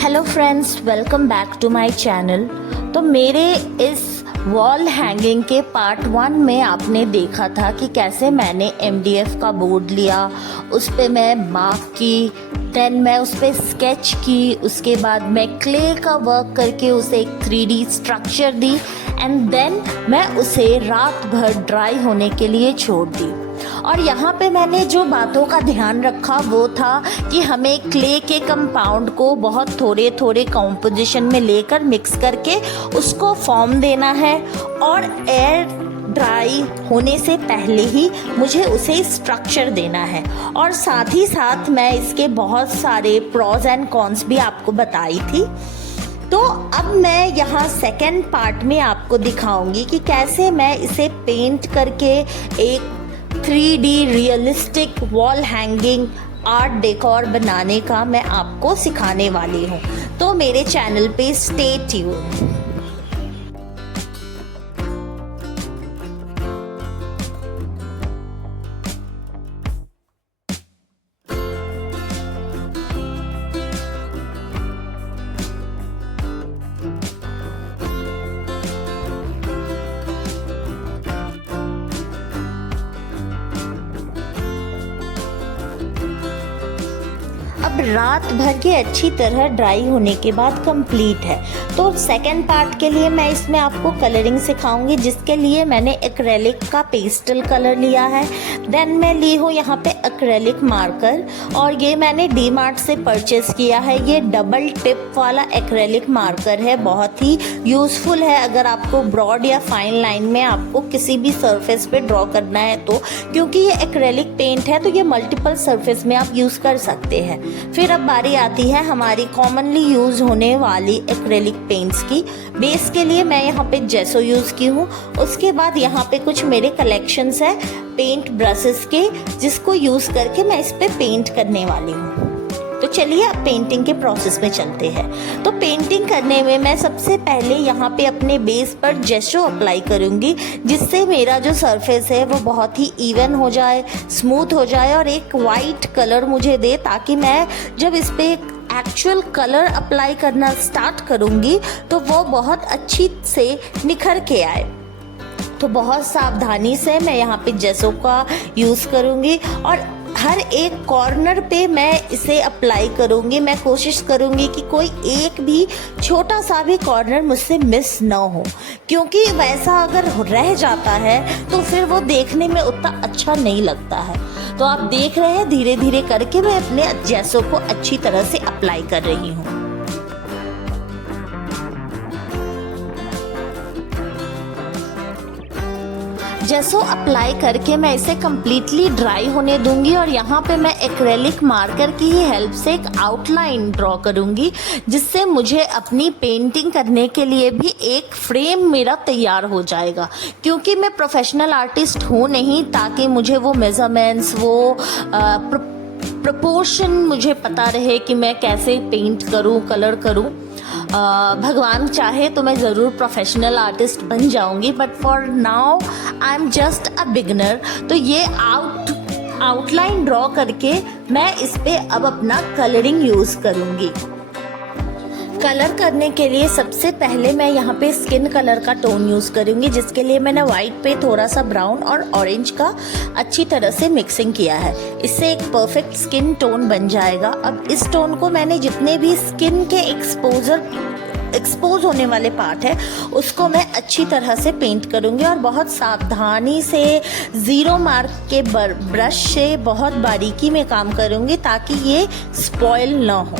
Hello friends, welcome back to my channel. तो मेरे इस वॉल हैंगिंग के पार्ट 1 में आपने देखा था कि कैसे मैंने MDF का बोर्ड लिया, उस पे मैं मार्क की, देन मैं उस पे स्केच की, उसके बाद मैं क्ले का वर्क करके उसे एक 3D structure the and then मैं उसे रात भर ड्राई होने के लिए छोड़ दी। और यहाँ पे मैंने जो बातों का ध्यान रखा वो था कि हमें क्ले के कंपाउंड को बहुत थोड़े थोड़े कॉम्पोजिशन में लेकर मिक्स करके उसको फॉर्म देना है और एयर ड्राई होने से पहले ही मुझे उसे स्ट्रक्चर देना है। और साथ ही साथ मैं इसके बहुत सारे प्रॉज एंड कॉन्स भी आपको बताई थी। तो अब मैं यहाँ सेकेंड पार्ट में आपको दिखाऊंगी कि कैसे मैं इसे पेंट करके एक 3D realistic wall hanging art decor बनाने का मैं आपको सिखाने वाली हूँ। तो मेरे चैनल पे स्टे ट्यून्ड। अब रात भर के अच्छी तरह ड्राई होने के बाद कंप्लीट है। तो सेकंड पार्ट के लिए मैं इसमें आपको कलरिंग सिखाऊंगी, जिसके लिए मैंने एक्रेलिक का पेस्टल कलर लिया है। देन मैं ली हूँ यहाँ पे एक्रेलिक मार्कर, और ये मैंने डीमार्ट से परचेस किया है। ये डबल टिप वाला एक्रेलिक मार्कर है, बहुत ही यूज़फुल है अगर आपको ब्रॉड या फाइन लाइन में आपको किसी भी सरफेस पे ड्रॉ करना है तो, क्योंकि ये एक्रेलिक पेंट है तो ये मल्टीपल सरफेस में आप यूज़ कर सकते हैं। फिर अब बारी आती है हमारी कॉमनली यूज़ होने वाली एक्रेलिक पेंट्स की। बेस के लिए मैं यहाँ पे जेसो यूज़ की हूँ। उसके बाद यहाँ पे कुछ मेरे कलेक्शंस है पेंट ब्रशेस के, जिसको यूज़ करके मैं इस पे पेंट करने वाली हूँ। तो चलिए अब पेंटिंग के प्रोसेस में चलते हैं। तो पेंटिंग करने में मैं सबसे पहले यहाँ पे अपने बेस पर जेसो अप्लाई करूँगी, जिससे मेरा जो सरफेस है वो बहुत ही इवन हो जाए, स्मूथ हो जाए और एक वाइट कलर मुझे दे, ताकि मैं जब इस पे एक्चुअल कलर अप्लाई करना स्टार्ट करूँगी तो वो बहुत अच्छी से निखर के आए। तो बहुत सावधानी से मैं यहाँ पे जेसो का यूज़ करूँगी और हर एक कॉर्नर पे मैं इसे अप्लाई करूँगी। मैं कोशिश करूँगी कि कोई एक भी छोटा सा भी कॉर्नर मुझसे मिस ना हो, क्योंकि वैसा अगर रह जाता है तो फिर वो देखने में उतना अच्छा नहीं लगता है। तो आप देख रहे हैं धीरे धीरे करके मैं अपने जेसो को अच्छी तरह से अप्लाई कर रही हूँ। जेसो अप्लाई करके मैं इसे कम्प्लीटली ड्राई होने दूंगी और यहाँ पे मैं एक्रेलिक मार्कर की ही हेल्प से एक आउटलाइन ड्रॉ करूंगी, जिससे मुझे अपनी पेंटिंग करने के लिए भी एक फ्रेम मेरा तैयार हो जाएगा। क्योंकि मैं प्रोफेशनल आर्टिस्ट हूँ नहीं, ताकि मुझे वो मेजरमेंट्स, वो प्रपोर्शन मुझे पता रहे कि मैं कैसे पेंट करूँ, कलर करूँ। भगवान चाहे तो मैं ज़रूर प्रोफेशनल आर्टिस्ट बन जाऊंगी, but for now I am just a beginner. तो ये आउटलाइन ड्रॉ करके मैं इस पे अब अपना कलरिंग यूज़ करूंगी। कलर करने के लिए सबसे पहले मैं यहाँ पे स्किन कलर का टोन यूज़ करूँगी, जिसके लिए मैंने वाइट पे थोड़ा सा ब्राउन और ऑरेंज का अच्छी तरह से मिक्सिंग किया है। इससे एक परफेक्ट स्किन टोन बन जाएगा। अब इस टोन को मैंने जितने भी स्किन के एक्सपोज होने वाले पार्ट है उसको मैं अच्छी तरह से पेंट करूँगी, और बहुत सावधानी से ज़ीरो मार्क के ब्रश से बहुत बारीकी में काम करूँगी, ताकि ये स्पॉइल ना हो।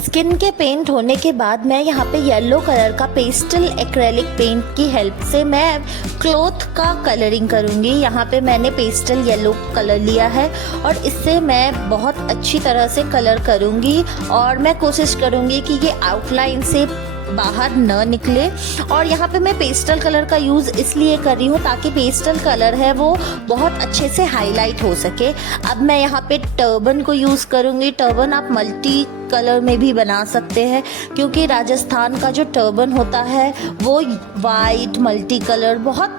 स्किन के पेंट होने के बाद मैं यहाँ पे येलो कलर का पेस्टल एक्रेलिक पेंट की हेल्प से मैं क्लॉथ का कलरिंग करूँगी। यहाँ पे मैंने पेस्टल येलो कलर लिया है और इससे मैं बहुत अच्छी तरह से कलर करूँगी, और मैं कोशिश करूँगी कि ये आउटलाइन से बाहर न निकले। और यहाँ पे मैं पेस्टल कलर का यूज़ इसलिए कर रही हूँ ताकि पेस्टल कलर है वो बहुत अच्छे से हाईलाइट हो सके। अब मैं यहाँ पे टर्बन को यूज़ करूँगी। टर्बन आप मल्टी कलर में भी बना सकते हैं, क्योंकि राजस्थान का जो टर्बन होता है वो वाइट, मल्टी कलर, बहुत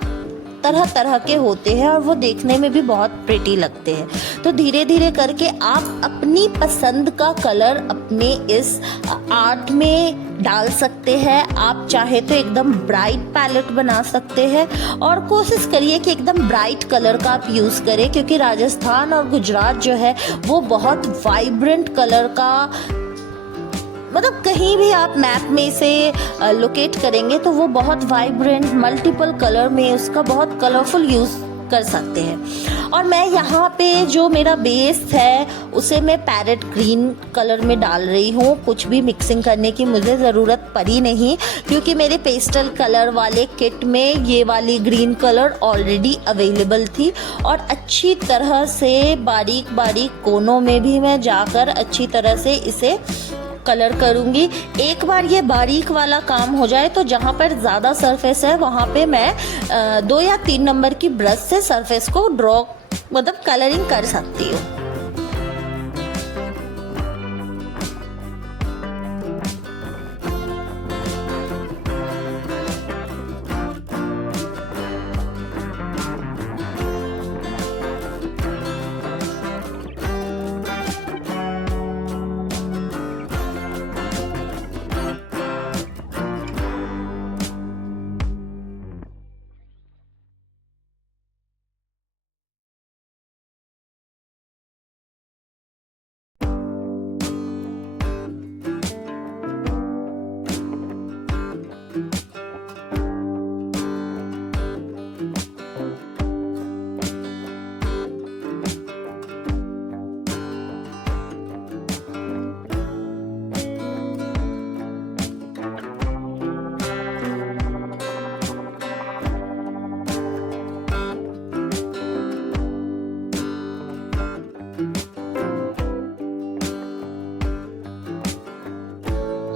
तरह तरह के होते हैं और वो देखने में भी बहुत प्रिटी लगते हैं। तो धीरे धीरे करके आप अपनी पसंद का कलर अपने इस आर्ट में डाल सकते हैं। आप चाहे तो एकदम ब्राइट पैलेट बना सकते हैं और कोशिश करिए कि एकदम ब्राइट कलर का आप यूज़ करें, क्योंकि राजस्थान और गुजरात जो है वो बहुत वाइब्रेंट कलर का, मतलब कहीं भी आप मैप में इसे लोकेट करेंगे तो वो बहुत वाइब्रेंट मल्टीपल कलर में उसका बहुत कलरफुल यूज़ कर सकते हैं। और मैं यहाँ पे जो मेरा बेस है उसे मैं पैरेट ग्रीन कलर में डाल रही हूँ। कुछ भी मिक्सिंग करने की मुझे ज़रूरत पड़ी नहीं, क्योंकि मेरे पेस्टल कलर वाले किट में ये वाली ग्रीन कलर ऑलरेडी अवेलेबल थी। और अच्छी तरह से बारीक बारीक कोनों में भी मैं जाकर अच्छी तरह से इसे कलर करूँगी। एक बार ये बारीक वाला काम हो जाए तो जहाँ पर ज़्यादा सरफेस है वहाँ पे मैं 2 या 3 नंबर की ब्रश से सरफेस को ड्रॉ, मतलब कलरिंग कर सकती हूँ।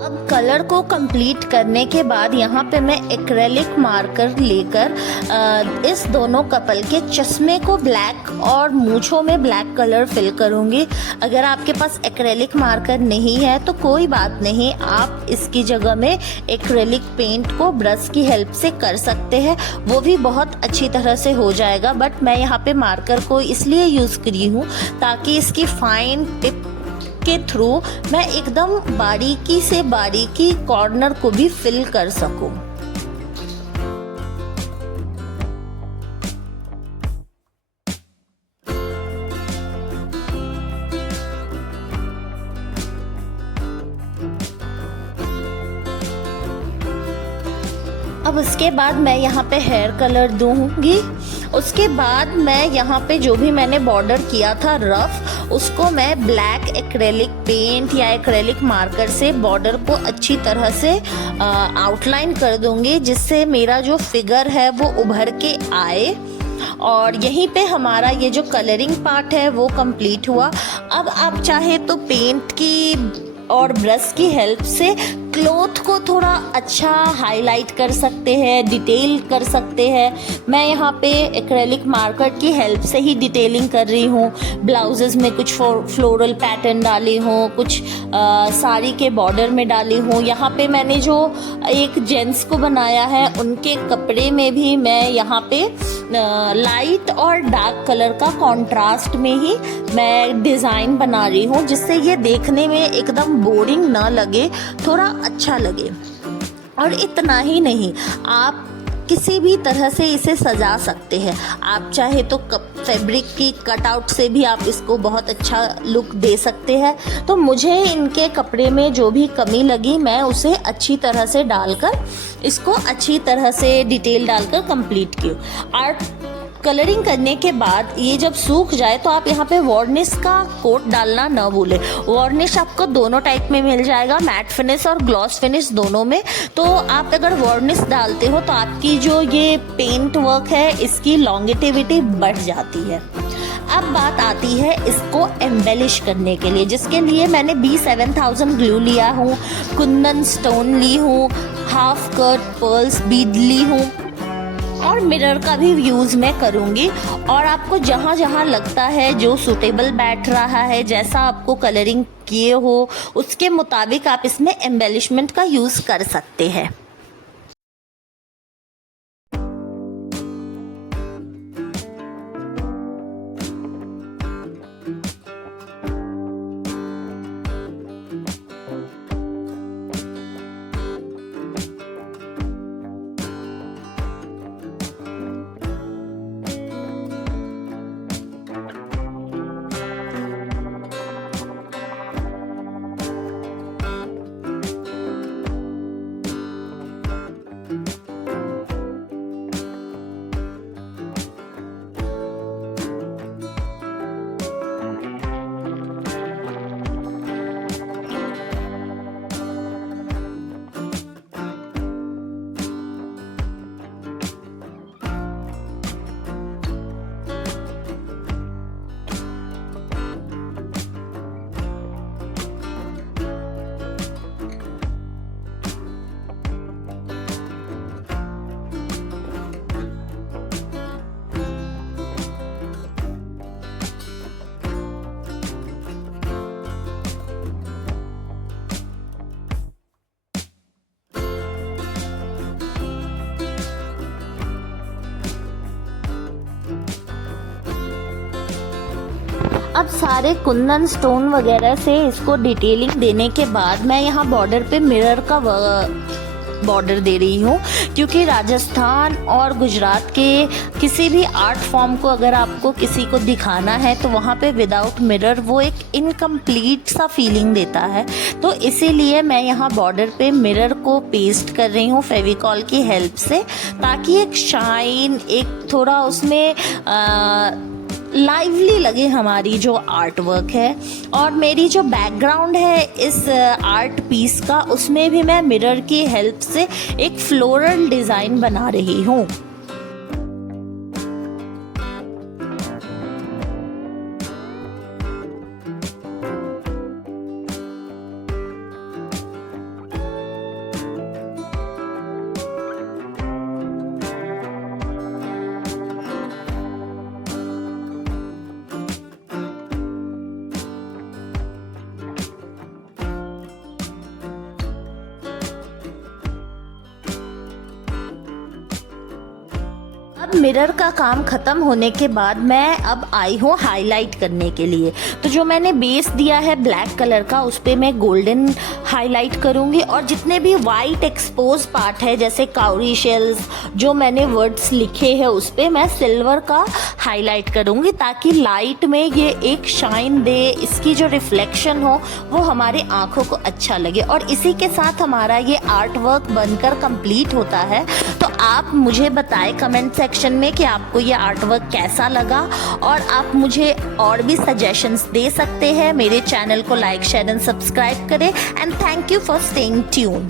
अब कलर को कंप्लीट करने के बाद यहाँ पे मैं एक्रेलिक मार्कर लेकर इस दोनों कपल के चश्मे को ब्लैक और मूंछों में ब्लैक कलर फिल करूँगी। अगर आपके पास एक्रेलिक मार्कर नहीं है तो कोई बात नहीं, आप इसकी जगह में एक्रेलिक पेंट को ब्रश की हेल्प से कर सकते हैं, वो भी बहुत अच्छी तरह से हो जाएगा। बट मैं यहाँ पे मार्कर को इसलिए यूज़ करी हूँ ताकि इसकी फाइन टिप के थ्रू मैं एकदम बारीकी से बारीकी कॉर्नर को भी फिल कर सकूं। अब उसके बाद मैं यहाँ पे हेयर कलर दूंगी। उसके बाद मैं यहाँ पे जो भी मैंने बॉर्डर किया था रफ, उसको मैं ब्लैक एक्रेलिक पेंट या एक्रेलिक मार्कर से बॉर्डर को अच्छी तरह से आउटलाइन कर दूंगी, जिससे मेरा जो फिगर है वो उभर के आए। और यहीं पे हमारा ये जो कलरिंग पार्ट है वो कंप्लीट हुआ। अब आप चाहे तो पेंट की और ब्रश की हेल्प से क्लॉथ को थोड़ा अच्छा हाईलाइट कर सकते हैं, डिटेल कर सकते हैं। मैं यहाँ पे एक्रेलिक मार्कर की हेल्प से ही डिटेलिंग कर रही हूँ। ब्लाउजेस में कुछ फ्लोरल पैटर्न डाली हूँ, कुछ साड़ी के बॉर्डर में डाली हूँ। यहाँ पे मैंने जो एक जेंट्स को बनाया है उनके कपड़े में भी मैं यहाँ पे लाइट और डार्क कलर का कॉन्ट्रास्ट में ही मैं डिज़ाइन बना रही हूँ, जिससे ये देखने में एकदम बोरिंग ना लगे, थोड़ा अच्छा लगे। और इतना ही नहीं, आप किसी भी तरह से इसे सजा सकते हैं। आप चाहे तो फैब्रिक की कटआउट से भी आप इसको बहुत अच्छा लुक दे सकते हैं। तो मुझे इनके कपड़े में जो भी कमी लगी मैं उसे अच्छी तरह से डालकर इसको अच्छी तरह से डिटेल डालकर कंप्लीट की। आर्ट कलरिंग करने के बाद ये जब सूख जाए तो आप यहाँ पे वार्निश का कोट डालना न भूलें। वार्निश आपको दोनों टाइप में मिल जाएगा, मैट फिनिश और ग्लॉस फिनिश दोनों में। तो आप अगर वार्निश डालते हो तो आपकी जो ये पेंट वर्क है इसकी लॉन्गेटिविटी बढ़ जाती है। अब बात आती है इसको एम्बेलिश करने के लिए, जिसके लिए मैंने B7000 ग्लू लिया हूँ, कुंदन स्टोन ली हूँ, हाफ कट पर्ल्स बीड ली हूँ और मिरर का भी यूज़ मैं करूँगी। और आपको जहाँ जहाँ लगता है जो सूटेबल बैठ रहा है, जैसा आपको कलरिंग किए हो उसके मुताबिक आप इसमें एम्बेलिशमेंट का यूज़ कर सकते हैं। अब सारे कुंदन स्टोन वगैरह से इसको डिटेलिंग देने के बाद मैं यहाँ बॉर्डर पे मिरर का बॉर्डर दे रही हूँ, क्योंकि राजस्थान और गुजरात के किसी भी आर्ट फॉर्म को अगर आपको किसी को दिखाना है तो वहाँ पे विदाउट मिरर वो एक इनकम्प्लीट सा फीलिंग देता है। तो इसीलिए मैं यहाँ बॉर्डर पे मिरर को पेस्ट कर रही हूँ फेविकॉल की हेल्प से, ताकि एक शाइन, एक थोड़ा उसमें लाइवली लगे हमारी जो आर्ट वर्क है। और मेरी जो बैकग्राउंड है इस आर्ट पीस का, उसमें भी मैं मिरर की हेल्प से एक फ्लोरल डिज़ाइन बना रही हूँ। अब मिरर का काम ख़त्म होने के बाद मैं अब आई हूँ हाईलाइट करने के लिए। तो जो मैंने बेस दिया है ब्लैक कलर का, उस पर मैं गोल्डन हाईलाइट करूँगी और जितने भी वाइट एक्सपोज पार्ट है जैसे काउरी शेल्स जो मैंने वर्ड्स लिखे हैं उस पर मैं सिल्वर का हाईलाइट करूँगी, ताकि लाइट में ये एक शाइन दे, इसकी जो रिफ्लेक्शन हो वो हमारे आँखों को अच्छा लगे। और इसी के साथ हमारा ये आर्ट वर्क बनकर कंप्लीट होता है। तो आप मुझे बताएं कमेंट सेक्शन में कि आपको ये आर्ट वर्क कैसा लगा, और आप मुझे और भी सजेशंस दे सकते हैं। मेरे चैनल को लाइक, शेयर एंड सब्सक्राइब करें and thank you for staying tune.